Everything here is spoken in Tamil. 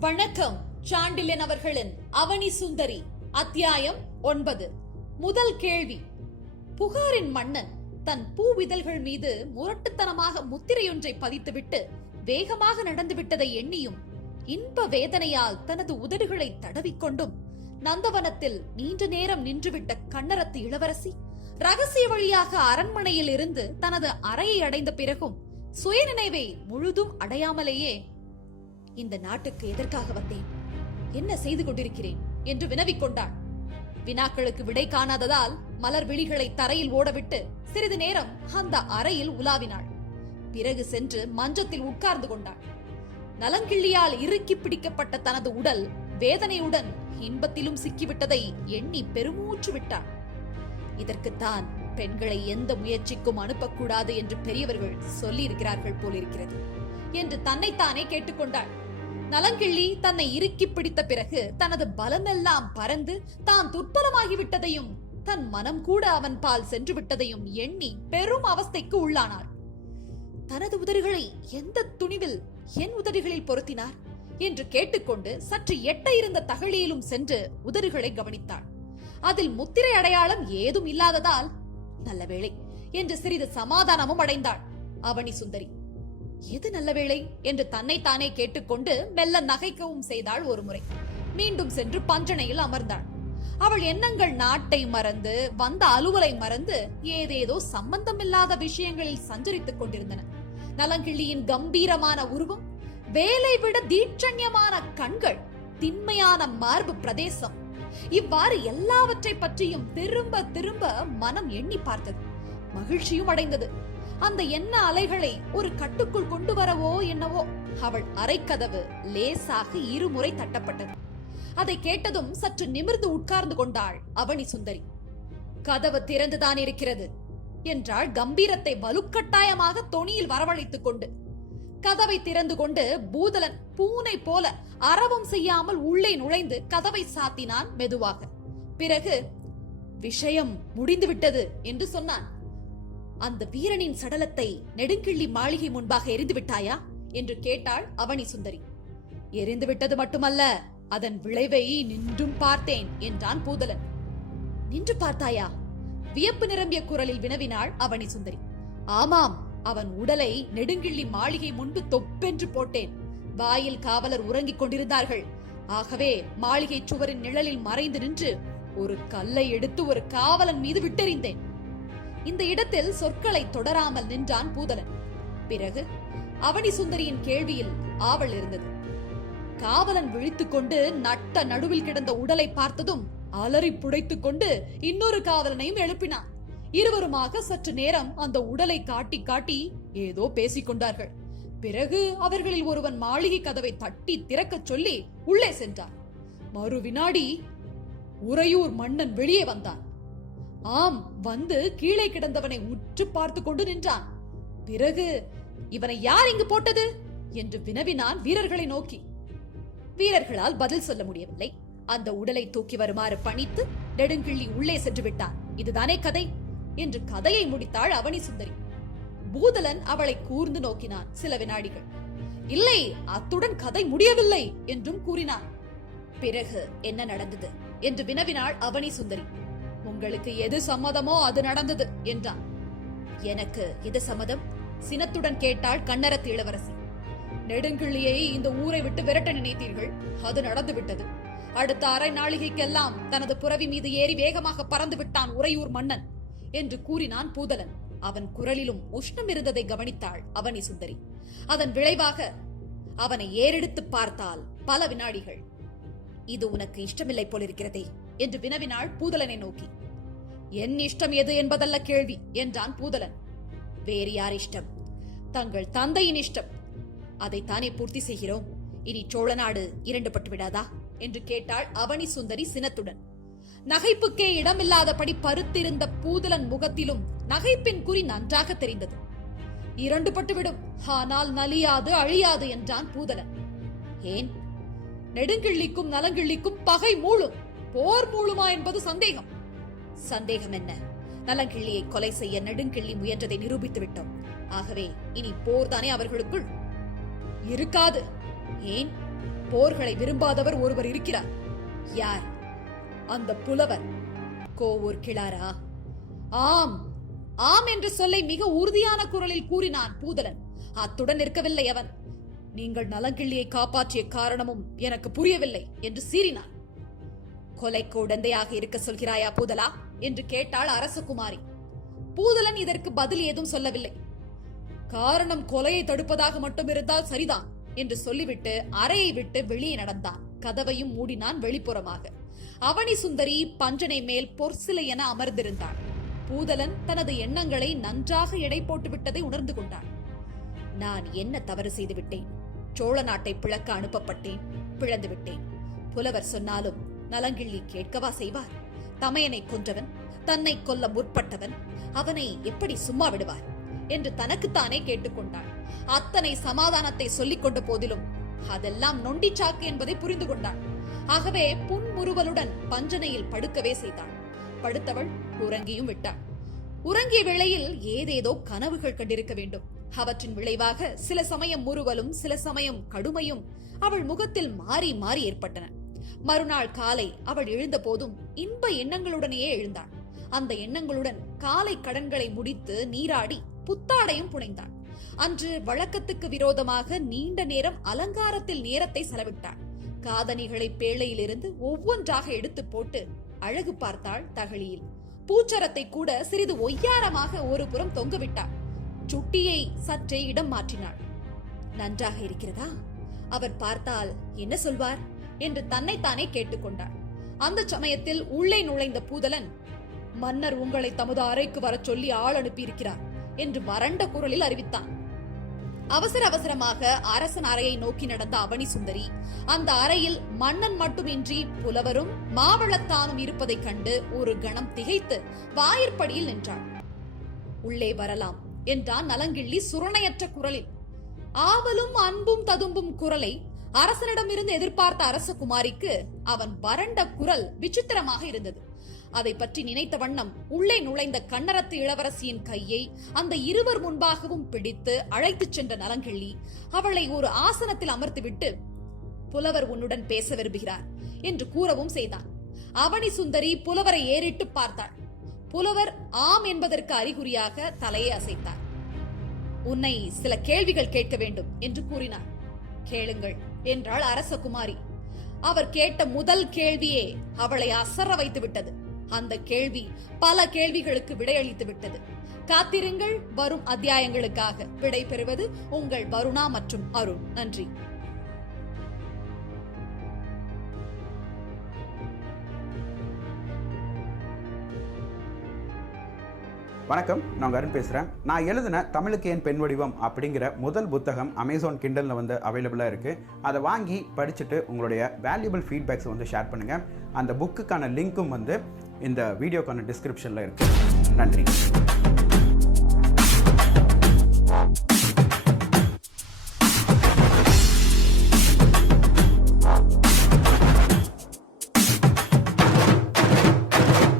வணக்கம் சாண்டிலன் அவர்களின் அவனி சுந்தரி அத்தியாயம் ஒன்பது. முதல் கேள்வி. புகாரின் மன்னன் தன் பூவிதழ்கள் மீது முரட்டுத்தனமாக முத்திரையொன்றை பதித்துவிட்டு வேகமாக நடந்துவிட்டதை எண்ணியும் இன்ப வேதனையால் தனது உதடுகளை தடவிக்கொண்டும் நந்தவனத்தில் நீண்ட நேரம் நின்றுவிட்ட கண்ணரத்து இளவரசி ரகசிய வழியாக அரண்மனையில் இருந்து தனது அறையை அடைந்த பிறகும் சுயநினைவை முழுதும் அடையாமலேயே இந்த நாட்டுக்கு எதற்காக வந்தேன்? என்ன செய்து கொண்டிருக்கிறேன்? என்று வினவிக் கொண்டாள் வினாக்களுக்கு விடை காணாததால் மலர் விழிகளை தரையில் ஓடவிட்டு சிறிது நேரம் அந்த அறையில் உலாவினாள். பிறகு சென்று மஞ்சத்தில் உட்கார்ந்து கொண்டாள். நலங்கிள்ளியால் இறுக்கி பிடிக்கப்பட்ட தனது உடல் வேதனையுடன் இன்பத்திலும் சிக்கிவிட்டதை எண்ணி பெருமூச்சு விட்டாள். இதற்குத்தான் பெண்களை எந்த முயற்சிக்கும் அனுப்பக்கூடாது என்று பெரியவர்கள் சொல்லியிருக்கிறார்கள் போலிருக்கிறது. என்று தன்னைத்தானே கேட்டுக்கொண்டாள். நலங்கிள்ளி தன்னை இறுக்கி பிடித்த பிறகு தனது பலமெல்லாம் பறந்து தான் துர்பலமாகிவிட்டதையும் தன் மனம் கூட அவன் பால் சென்று விட்டதையும் எண்ணி பெரும் அவஸ்தைக்கு உள்ளானார் தனது உதடுகளை எந்த துணிவில் என் உதடுகளில் பொருத்தினார்? என்று கேட்டுக்கொண்டு சற்று எட்ட இருந்த தகழியிலும் சென்று உதடுகளை கவனித்தாள். அதில் முத்திரை அடையாளம் ஏதும் இல்லாததால் நல்ல வேளை என்று சிறிது சமாதானமும் அடைந்தாள். அவனி சுந்தரி எது நல்ல வேளை என்று தன்னைத்தானே கேட்டுக்கொண்டு மெல்ல நகைக்கவும் செய்தாள் ஒருமுறை. மீண்டும் சென்று பஞ்சனையில் அமர்ந்தாள். அவள் எண்ணங்கள் நாட்டை மறந்து வந்த அலுவலை மறந்து ஏதேதோ சம்பந்தமில்லாத விஷயங்களில் சஞ்சரித்துக் கொண்டிருந்தன. நலங்கிள்ளியின் கம்பீரமான உருவம் வேலை விட தீட்சண்யமான கண்கள் திண்மையான மார்பு பிரதேசம் இவ்வாறு எல்லாவற்றை பற்றியும் திரும்ப திரும்ப மனம் எண்ணி பார்த்தது. மகிழ்ச்சியும் அடைந்தது. அந்த எண்ண அலைகளை ஒரு கட்டுக்குள் கொண்டு வரவோ என்னவோ? அவள் அரைக்கதவு லேசாக இருமுறை தட்டப்பட்டது. அதை கேட்டதும் சற்று நிமிர்ந்து உட்கார்ந்து கொண்டாள் அவனி சுந்தரி. கதவு திறந்துதான் இருக்கிறது என்றாள் கம்பீரத்தை வலுக்கட்டாயமாக தொனியில் வரவழைத்துக் கொண்டு. கதவை திறந்து கொண்டு பூதலன் பூனை போல அறவும் செய்யாமல் உள்ளே நுழைந்து கதவை சாத்தினான் மெதுவாக. பிறகு விஷயம் முடிந்துவிட்டது என்று சொன்னான். அந்த வீரனின் சடலத்தை நெடுங்கிள்ளி மாளிகை முன்பாக எரிந்து விட்டாயா என்று கேட்டாள் அவனி சுந்தரி. எரிந்து விட்டது மட்டுமல்ல அதன் விளைவை நின்றும் பார்த்தேன் என்றான் பூதலன். நின்று பார்த்தாயா? வியப்பு நிரம்பிய குரலில் வினவினாள் அவனி சுந்தரி. ஆமாம் அவன் உடலை நெடுங்கிள்ளி மாளிகை முன்பு தொப்பென்று போட்டேன். வாயில் காவலர் உறங்கிக் கொண்டிருந்தார்கள். ஆகவே மாளிகை சுவரின் நிழலில் மறைந்து நின்று ஒரு கல்லை எடுத்து ஒரு காவலன் மீது விட்டெறிந்தேன். இந்த இடத்தில் சொற்களை தொடராமல் நின்றான் பூதலன் பிறகு அவனி சுந்தரியின் கேள்வியில் ஆவல் இருந்தது. காவலன் விழித்துக் கொண்டு நட்ட நடுவில் கிடந்த உடலை பார்த்ததும் அலறி புடைத்துக் கொண்டு இன்னொரு காவலனையும் எழுப்பினான். இருவருமாக சற்று நேரம் அந்த உடலை காட்டி காட்டி ஏதோ பேசிக் கொண்டார்கள். பிறகு அவர்களில் ஒருவன் மாளிகை கதவை தட்டி திறக்கச் சொல்லி உள்ளே சென்றார் மறு வினாடி உறையூர் மன்னன் வெளியே வந்தான். ஆம் வந்து கீழே கிடந்தவனை உற்று பார்த்து கொண்டு நின்றான். பிறகு இவனை யார் இங்கு போட்டது? என்று வினவினான் வீரர்களை நோக்கி. வீரர்களால் பதில் சொல்ல முடியவில்லை. அந்த உடலை தூக்கி வருமாறு பணித்து நெடுங்கிள்ளி உள்ளே சென்று விட்டான். இதுதானே கதை? என்று கதையை முடித்தாள் அவனி சுந்தரி பூதலன் அவளை கூர்ந்து நோக்கினான் சில வினாடிகள். இல்லை அத்துடன் கதை முடியவில்லை என்றும் கூறினான். பிறகு என்ன நடந்தது? என்று வினவினாள் அவனி சுந்தரி உங்களுக்கு எது சம்மதமோ அது நடந்தது என்றான். எனக்கு எது சம்மதம்? சினத்துடன் கேட்டாள் கண்ணரத்து இளவரசி. நெடுங்கிள்ளியை இந்த ஊரை விட்டு விரட்ட நினைத்தீர்கள் அது நடந்து விட்டது அடுத்த அரை நாளிகைக்கெல்லாம் தனது புறவி மீது ஏறி வேகமாக பறந்து விட்டான் உறையூர் மன்னன் என்று கூறினான் பூதலன். அவன் குரலிலும் உஷ்ணம் இருந்ததை கவனித்தாள் அவனி சுந்தரி. அதன் விளைவாக அவனை ஏறெடுத்து பார்த்தால் பல வினாடிகள். இது உனக்கு இஷ்டமில்லை போலிருக்கிறதே என்று வினவினாள் பூதலனை நோக்கி. என் இஷ்டம் எது என்பதல்ல கேள்வி என்றான் பூதலன். வேறு யார் இஷ்டம்? தங்கள் தந்தையின் இஷ்டம். அதைத்தானே பூர்த்தி செய்கிறோம். இனி சோழ நாடு இரண்டு பட்டு விடாதா? என்று கேட்டாள் அவனி சுந்தரி சினத்துடன். நகைப்புக்கே இடமில்லாதபடி பருத்திருந்த பூதலன் முகத்திலும் நகைப்பின் குறி நன்றாக தெரிந்தது. இரண்டு பட்டுவிடும் ஆனால் நலியாது அழியாது என்றான் பூதலன். ஏன்? நெடுங்கிள்ளிக்கும் நலங்கிள்ளிக்கும் பகை மூளும். போர் மூழுமா என்பது சந்தேகம். சந்தேகம் என்ன நலங்கிள்ளியை கொலை செய்ய நெடுங்கிள்ளி முயன்றதை நிரூபித்து விட்டோம் ஆகவே இனி போர் தானே அவர்களுக்குள்? இருக்காது. ஏன்? போர்களை விரும்பாதவர் ஒருவர் இருக்கிறார். யார்? அந்த புலவர். கோவூர் கிளாரா ஆம். ஆம் என்ற சொல்லை மிக உறுதியான குரலில் கூறினான் பூதலன். அத்துடன் இருக்கவில்லை அவன். நீங்கள் நலங்கிள்ளியை காப்பாற்றிய காரணமும் எனக்கு புரியவில்லை என்று சீறினான். கொலைக்கு உடந்தையாக இருக்க சொல்கிறாயா பூதலா? என்று கேட்டாள் அரசகுமாரி. பூதலன் இதற்கு பதில் ஏதும் சொல்லவில்லை. காரணம் கொலையை தடுப்பதாக மட்டும் இருந்தால் சரிதான் என்று சொல்லிவிட்டு அறையை விட்டு வெளியே நடந்தான். கதவையும் மூடினான் வெளிப்புறமாக. அவனி சுந்தரி பஞ்சனை மேல் பொற்சிலை என அமர்ந்திருந்தாள். பூதலன் தனது எண்ணங்களை நன்றாக எடை போட்டு விட்டதை உணர்ந்து கொண்டான் நான் என்ன தவறு செய்து விட்டேன்? சோழ நாட்டை பிளக்க அனுப்பப்பட்டேன் பிழந்து விட்டேன். புலவர் சொன்னாலும் நலங்கிள்ளி கேட்கவா செய்வார்? தமையனை கொன்றவன் தன்னை கொல்ல முற்பட்டவன் அவனை எப்படி சும்மா விடுவார்? என்று தனக்குத்தானே கேட்டுக்கொண்டாள். அத்தனை சமாதானத்தை சொல்லிக் கொண்ட போதிலும் அதெல்லாம் நொண்டி சாக்கு என்பதை புரிந்து கொண்டாள். ஆகவே புன்முறுவலுடன் பஞ்சனையில் படுக்கவே செய்தாள். படுத்தவள் உறங்கியும் விட்டாள். உறங்கிய வேளையில் ஏதேதோ கனவுகள் கண்டிருக்க வேண்டும். அவற்றின் விளைவாக சில சமயம் முறுவலும் சில சமயம் கடுமையும் அவள் முகத்தில் மாறி மாறி ஏற்பட்டன. மறுநாள் காலை அவள் எழுந்த போதும் இன்ப எண்ணங்களுடனேயே எழுந்தாள். அந்த எண்ணங்களுடன் காலை கடன்களை முடித்து நீராடி புத்தாடையும் புனைந்தாள். அன்று வழக்கத்துக்கு விரோதமாக நீண்ட நேரம் அலங்காரத்தில் நேரத்தை செலவிட்டாள். காதணிகளை பேழையிலிருந்து ஒவ்வொன்றாக எடுத்து போட்டு அழகு பார்த்தாள் தகழியில். பூச்சரத்தை கூட சிறிது ஒய்யாரமாக ஒரு புறம் தொங்கவிட்டாள் சுட்டியை சற்றே இடம் மாற்றினாள். நன்றாக இருக்கிறதா? அவர் பார்த்தால் என்ன சொல்வார்? என்று தன்னைத்தானே கேட்டுக்கொண்டார். அந்த சமயத்தில் உள்ளே நுழைந்த பூதலன் மன்னர் உங்களை தமது அறைக்கு வரச் சொல்லி ஆள் அனுப்பியிருக்கிறார் என்று வறண்ட குரலில் அறிவித்தான். அவசர அவசரமாக அரசன் அறையை நோக்கி நடந்த அவனி சுந்தரி அந்த அறையில் மன்னன் மட்டுமின்றி புலவரும் மாவளத்தானும் இருப்பதைக் கண்டு ஒரு கணம் திகைத்து வாயிற்படியில் நின்றாள். உள்ளே வரலாம் என்றான் நலங்கிள்ளி சுரணையற்ற குரலில். ஆவலும் அன்பும் ததும்பும் குரலை அரசனிடமிருந்து எதிர்பார்த்த அரசகுமாரிக்கு அவன் வறண்ட குரல் விசித்திரமாக இருந்தது. அதை பற்றி நினைத்த வண்ணம் உள்ளே நுழைந்த கண்ணரத்து இளவரசியின் கையை அந்த இருவர் முன்பாகவும் பிடித்து அழைத்துச் சென்ற நலங்கிள்ளி அவளை ஒரு ஆசனத்தில் அமர்த்திவிட்டு புலவர் உன்னுடன் பேச விரும்புகிறார் என்று கூறவும் செய்தான். அவனி சுந்தரி புலவரை ஏறிட்டு பார்த்தாள். புலவர் ஆம் என்பதற்கு அறிகுறியாக தலையை அசைத்தார். உன்னை சில கேள்விகள் கேட்க வேண்டும் என்று கூறினார். கேளுங்கள் என்றாள் அரசகுமாரி. அவர் கேட்ட முதல் கேள்வியே அவளை அசர வைத்து விட்டது அந்த கேள்வி பல கேள்விகளுக்கு விடையளித்து விட்டது. காத்திருங்கள் வரும் அத்தியாயங்களுக்காக விடை பெறுவது உங்கள் வருணா மற்றும் அருண். நன்றி. வணக்கம் நான் அருண் பேசுகிறேன் நான் எழுதின தமிழுக்கு ஏன் பெண் வடிவம் அப்படிங்கிற முதல் புத்தகம் அமேசான் கிண்டலில் வந்து அவைலபிளாக இருக்குது அதை வாங்கி படிச்சுட்டு உங்களுடைய வேல்யூபிள் ஃபீட்பேக்ஸை வந்து ஷேர் பண்ணுங்கள் அந்த புக்குக்கான லிங்க்கும் வந்து இந்த வீடியோக்கான டிஸ்கிரிப்ஷனில் இருக்குது நன்றி.